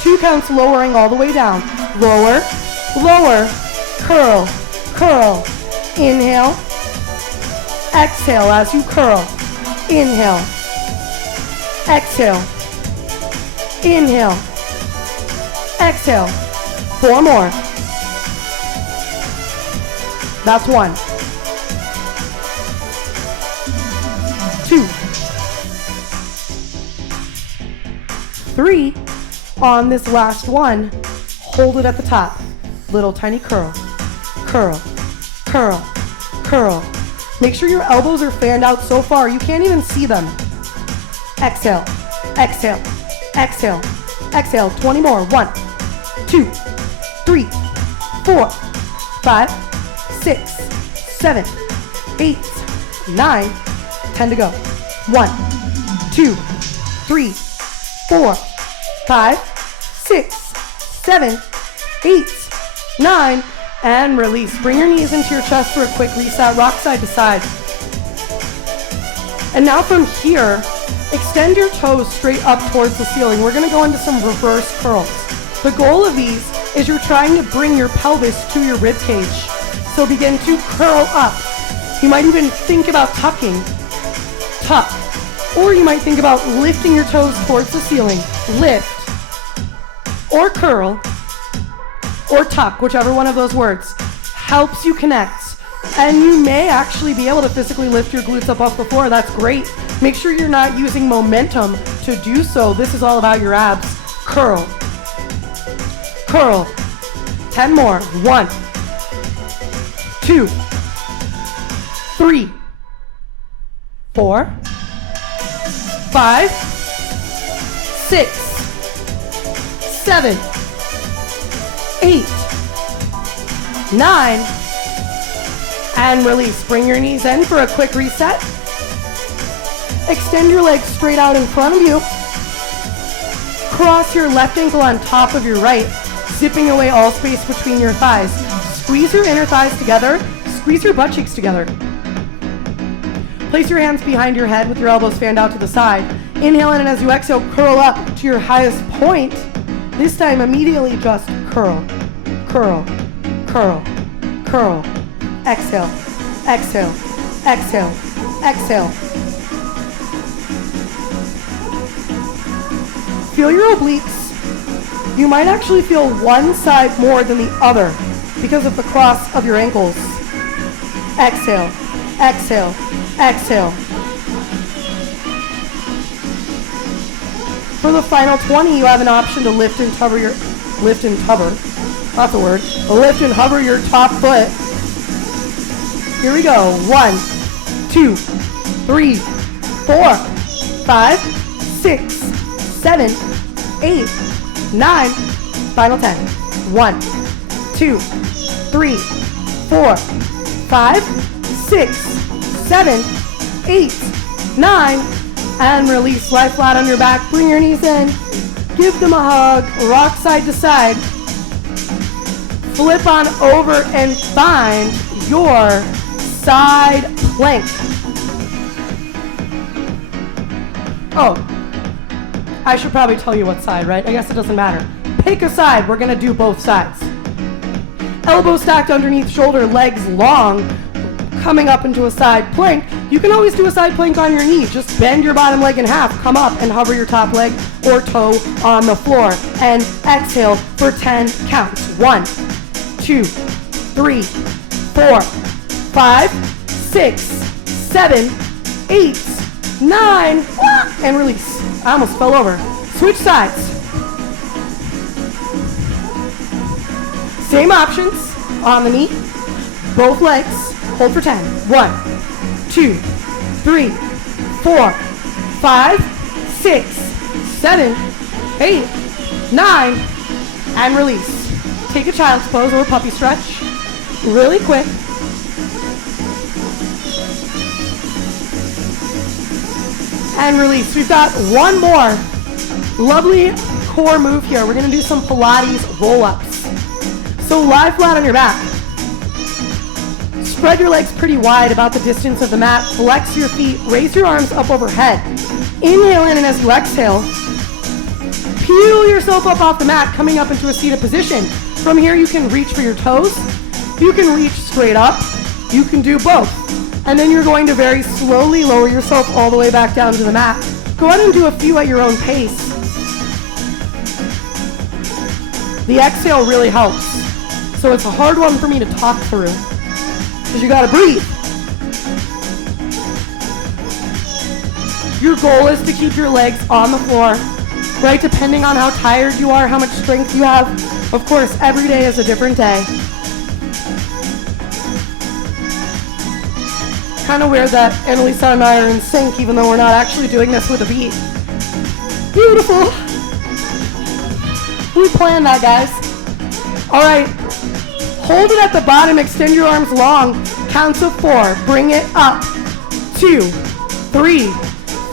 2 counts, lowering all the way down. Lower, lower, curl, curl. Inhale, exhale as you curl. Inhale, exhale, inhale, exhale. 4 more. That's 1. 2. 3. On this last one, hold it at the top. Little tiny curl, curl, curl, curl. Make sure your elbows are fanned out so far you can't even see them. Exhale, exhale, exhale, exhale. 20 more. 1, 2, 3, 4, 5, 6, 7, 8, 9, 10 to go. 1, 2, 3, 4, 5, 6, 7, 8, 9, and release. Bring your knees into your chest for a quick reset. Rock side to side. And now from here, extend your toes straight up towards the ceiling. We're going to go into some reverse curls. The goal of these is you're trying to bring your pelvis to your rib cage. So begin to curl up. You might even think about tucking. Tuck. Or you might think about lifting your toes towards the ceiling. Lift. Or curl. Or tuck, whichever one of those words helps you connect. And you may actually be able to physically lift your glutes up off the floor. That's great. Make sure you're not using momentum to do so. This is all about your abs. Curl. Curl. 10 more. 1, 2, 3, 4, 5, 6, 7, 8, 9, and release. Bring your knees in for a quick reset. Extend your legs straight out in front of you. Cross your left ankle on top of your right, zipping away all space between your thighs. Squeeze your inner thighs together. Squeeze your butt cheeks together. Place your hands behind your head with your elbows fanned out to the side. Inhale in, and as you exhale, curl up to your highest point. This time, immediately just curl, curl, curl, curl. Exhale, exhale, exhale, exhale. Feel your obliques. You might actually feel one side more than the other because of the cross of your ankles. Exhale, exhale, exhale. For the final 20, you have an option to lift and hover your, lift and hover, that's a word, lift and hover your top foot. Here we go. 1, 2, 3, 4, 5, 6, 7, 8, 9, final 10. 1, 2, 3, 4, 5, 6, 7, 8, 9, and release. Lie flat on your back. Bring your knees in. Give them a hug. Rock side to side. Flip on over and find your side plank. Oh, I should probably tell you what side, right? I guess it doesn't matter. Pick a side. We're going to do both sides. Elbows stacked underneath shoulder, legs long, coming up into a side plank. You can always do a side plank on your knee. Just bend your bottom leg in half, come up and hover your top leg or toe on the floor. And exhale for 10 counts. 1, 2, 3, 4, 5, 6, 7, 8, 9, and release. I almost fell over. Switch sides. Same options on the knee, both legs. Hold for 10. 1, 2, 3, 4, 5, 6, 7, 8, 9, and release. Take a child's pose or puppy stretch. Really quick. And release. We've got one more lovely core move here. We're going to do some Pilates roll-ups. So lie flat on your back. Spread your legs pretty wide, about the distance of the mat. Flex your feet. Raise your arms up overhead. Inhale in, and as you exhale, peel yourself up off the mat, coming up into a seated position. From here, you can reach for your toes. You can reach straight up. You can do both. And then you're going to very slowly lower yourself all the way back down to the mat. Go ahead and do a few at your own pace. The exhale really helps. So it's a hard one for me to talk through, because you gotta breathe. Your goal is to keep your legs on the floor, right? Depending on how tired you are, how much strength you have. Of course, every day is a different day. Kind of weird that Annalisa and I are in sync, even though we're not actually doing this with a beat. Beautiful. We planned that, guys. All right. Hold it at the bottom. Extend your arms long. Counts of 4. Bring it up. 2, 3,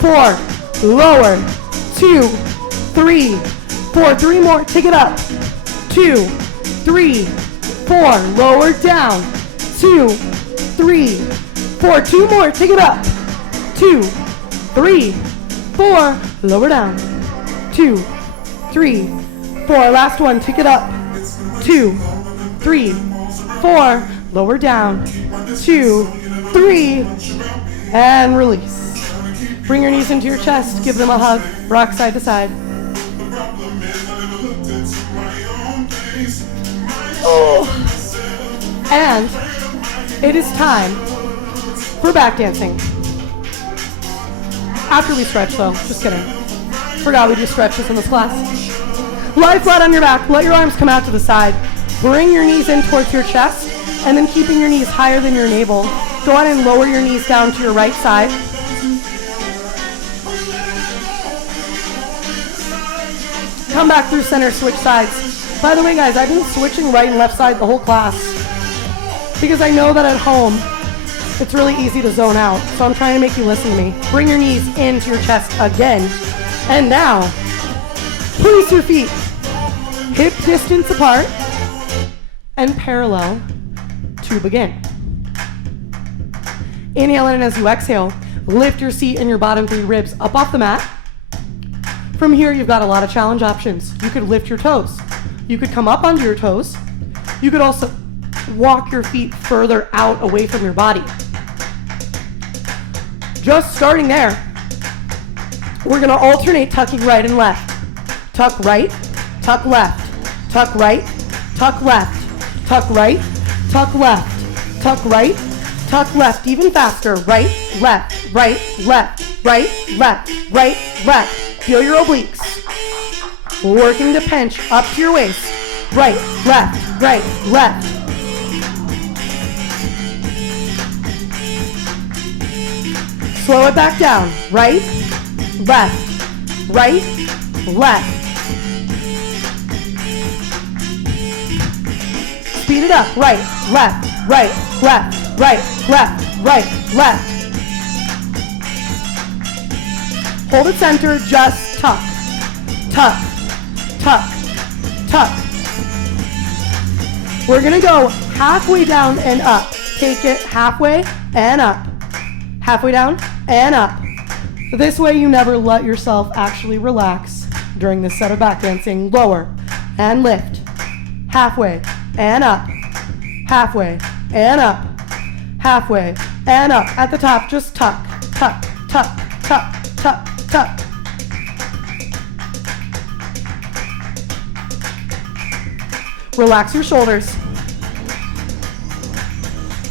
4. Lower. 2, 3, 4. 3 more. Take it up. 2, 3, 4. Lower down. 2, 3, 4. 2 more. Take it up. 2, 3, 4. Lower down. 2, 3, 4. Last one. Take it up. 2, 3, 4. Lower down. 2, 3. And release. Bring your knees into your chest. Give them a hug. Rock side to side. Oh. And it is time for back dancing. After we stretch, though. Just kidding. Forgot we do stretches in this class. Lie flat on your back. Let your arms come out to the side. Bring your knees in towards your chest, and then keeping your knees higher than your navel. Go ahead and lower your knees down to your right side. Come back through center, switch sides. By the way, guys, I've been switching right and left side the whole class, because I know that at home, it's really easy to zone out. So I'm trying to make you listen to me. Bring your knees into your chest again. And now, place your feet hip distance apart and parallel to begin. Inhale in as you exhale. Lift your seat and your bottom 3 ribs up off the mat. From here, you've got a lot of challenge options. You could lift your toes. You could come up onto your toes. You could also walk your feet further out away from your body. Just starting there, we're gonna alternate tucking right and left. Tuck right, tuck left, tuck right, tuck left, tuck right, tuck left, tuck right, tuck left. Even faster. Right, left, right, left, right, left, right, left. Feel your obliques. Working to pinch up to your waist. Right, left, right, left. Slow it back down. Right, left, right, left. Speed it up. Right, left, right, left, right, left, right, left. Hold it center, just tuck, tuck, tuck, tuck. We're gonna go halfway down and up. Take it halfway and up. Halfway down and up. This way you never let yourself actually relax during this set of back dancing. Lower and lift. Halfway and up. Halfway and up. Halfway and up. At the top, just tuck, tuck, tuck, tuck, tuck, tuck. Relax your shoulders.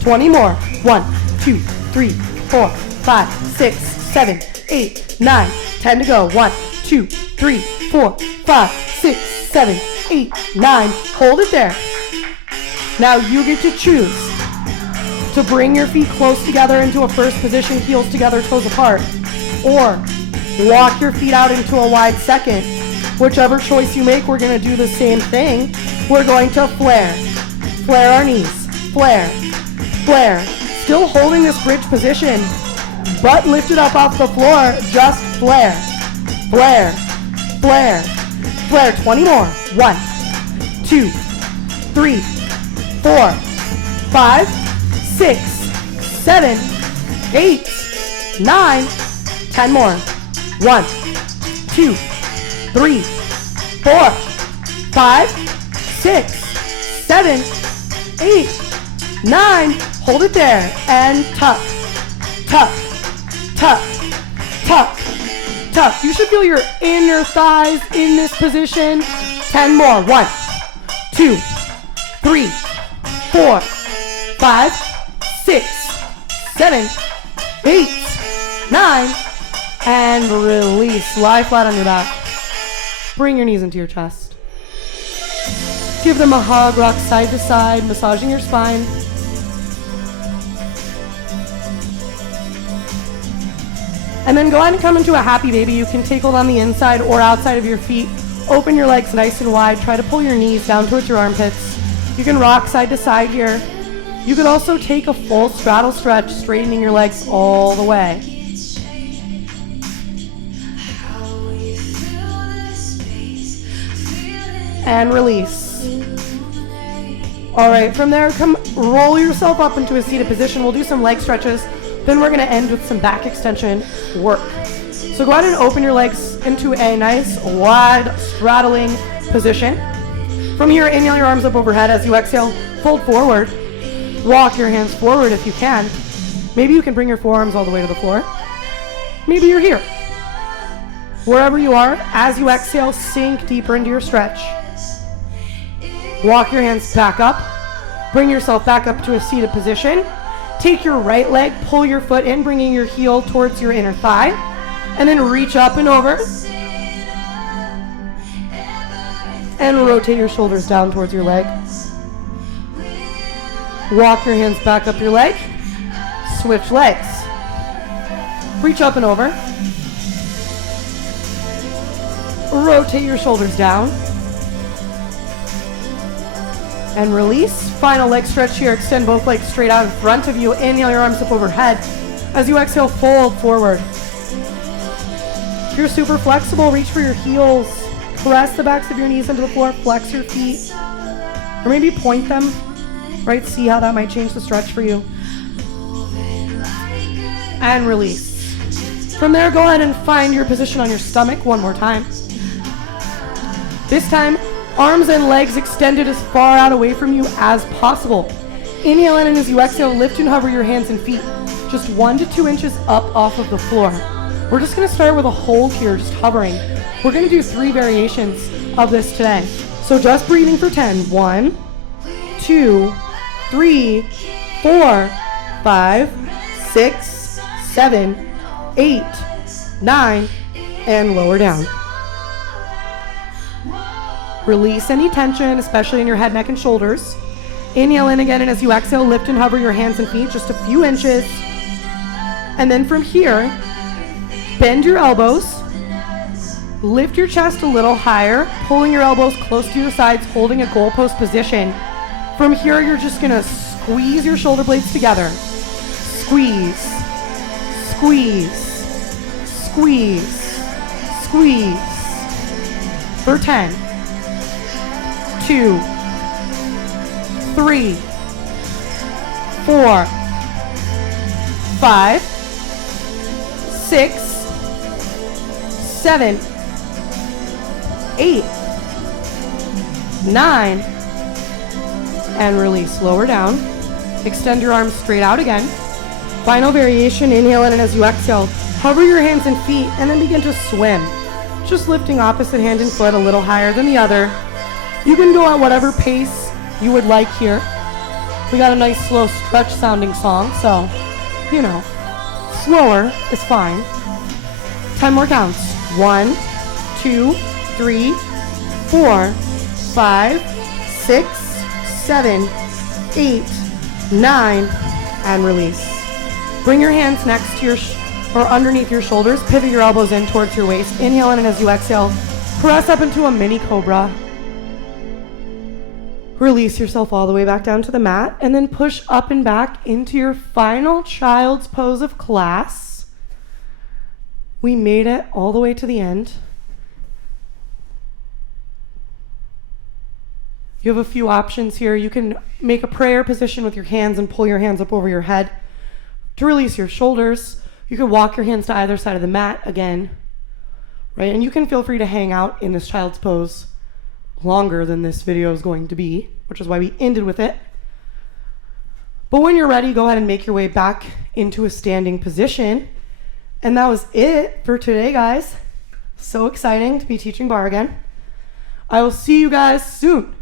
20 more. 1, 2, 3, 4, 5, 6, 7, 8, 9, 10 to go. 1, 2, 3, 4, 5, 6, 7, 8, 9. Hold it there. Now you get to choose to bring your feet close together into a first position, heels together, toes apart, or walk your feet out into a wide second. Whichever choice you make, we're going to do the same thing. We're going to flare. Flare our knees. Flare. Flare. Still holding this bridge position, but lifted up off the floor. Just flare. Flare. Flare. Flare. 20 more. 1, 2, 3, 4, 5, 6, 7, 8, 9, 10 more. 1, 2, 3, 4, 5, 6, 7, 8, 9. Hold it there. And tuck, tuck, tuck, tuck, tuck. You should feel your inner thighs in this position. 10 more. 1, 2, 3, 4, 5, 6, 7, 8, 9. And release. Lie flat on your back. Bring your knees into your chest. Give them a hug. Rock side to side, massaging your spine. And then go ahead and come into a happy baby. You can take hold on the inside or outside of your feet. Open your legs nice and wide. Try to pull your knees down towards your armpits. You can rock side to side here. You can also take a full straddle stretch, straightening your legs all the way. And release. All right, from there, come roll yourself up into a seated position. We'll do some leg stretches. Then we're gonna end with some back extension work. So go ahead and open your legs into a nice wide straddling position. From here, inhale your arms up overhead. As you exhale, fold forward. Walk your hands forward if you can. Maybe you can bring your forearms all the way to the floor. Maybe you're here. Wherever you are, as you exhale, sink deeper into your stretch. Walk your hands back up. Bring yourself back up to a seated position. Take your right leg, pull your foot in, bringing your heel towards your inner thigh. And then reach up and over. And rotate your shoulders down towards your leg. Walk your hands back up your leg. Switch legs. Reach up and over. Rotate your shoulders down. And release. Final leg stretch here. Extend both legs straight out in front of you. Inhale your arms up overhead. As you exhale, fold forward. If you're super flexible, reach for your heels. Press the backs of your knees into the floor. Flex your feet. Or maybe point them. Right? See how that might change the stretch for you. And release. From there, go ahead and find your position on your stomach one more time. This time, arms and legs extended as far out away from you as possible. Inhale in, and as you exhale, lift and hover your hands and feet just 1 to 2 inches up off of the floor. We're just going to start with a hold here, just hovering. We're going to do 3 variations of this today. So just breathing for 10. 1, 2, 3, 4, 5, 6, 7, 8, 9, and lower down. Release any tension, especially in your head, neck, and shoulders. Inhale in again, and as you exhale, lift and hover your hands and feet just a few inches. And then from here, bend your elbows. Lift your chest a little higher, pulling your elbows close to your sides, holding a goalpost position. From here, you're just gonna squeeze your shoulder blades together. Squeeze, squeeze, squeeze, squeeze. For 10, 2, 3, 4, 5, 6, 7, 8, 9, and release. Lower down. Extend your arms straight out again. Final variation, inhale in, and as you exhale, hover your hands and feet and then begin to swim. Just lifting opposite hand and foot a little higher than the other. You can go at whatever pace you would like here. We got a nice slow stretch sounding song, so, you know, slower is fine. 10 more counts. 1, 2, 3, 4, 5, 6, 7, 8, 9, and release. Bring your hands next to your or underneath your shoulders. Pivot your elbows in towards your waist. Inhale in, and as you exhale, press up into a mini cobra. Release yourself all the way back down to the mat, and then push up and back into your final child's pose of class. We made it all the way to the end. You have a few options here. You can make a prayer position with your hands and pull your hands up over your head to release your shoulders. You can walk your hands to either side of the mat again. right? And you can feel free to hang out in this child's pose longer than this video is going to be, which is why we ended with it. But when you're ready, go ahead and make your way back into a standing position. And that was it for today, guys. So exciting to be teaching barre again. I will see you guys soon.